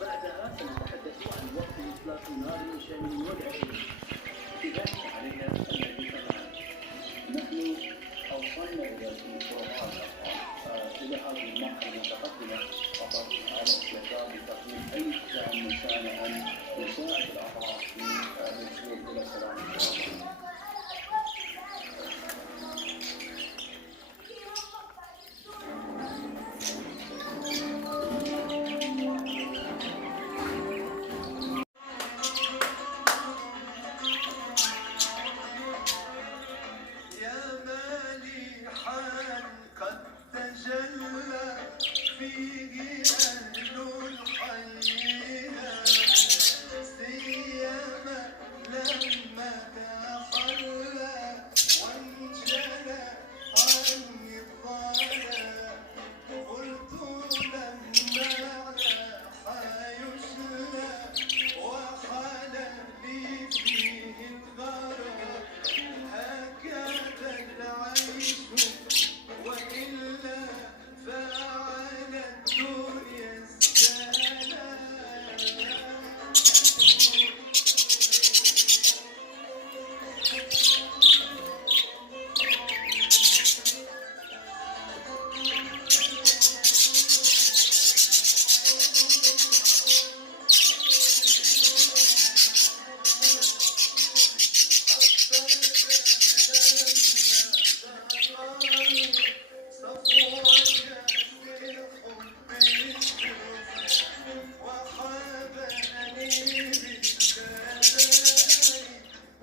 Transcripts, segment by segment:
بعدها سنتحدث عن وقت إطلاق النار شامل والعلم. في ذلك علينا أن نعرف معا نحن أوصلنا إلى البروغرام إلى هذه المرحلة المتقدمة فقط على استعداد لتقديم أي دعم شانئا يساعد الأطراف في الوصول إلى سلام إن شاء الله. فيه أهل الحياة سيما لما تخلى وانجلى عن الضلال قلت لما راح يسلى وحال لي فيه الغرام هكذا العيش وإلا فعل الدنيا السلام.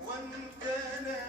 وانت لا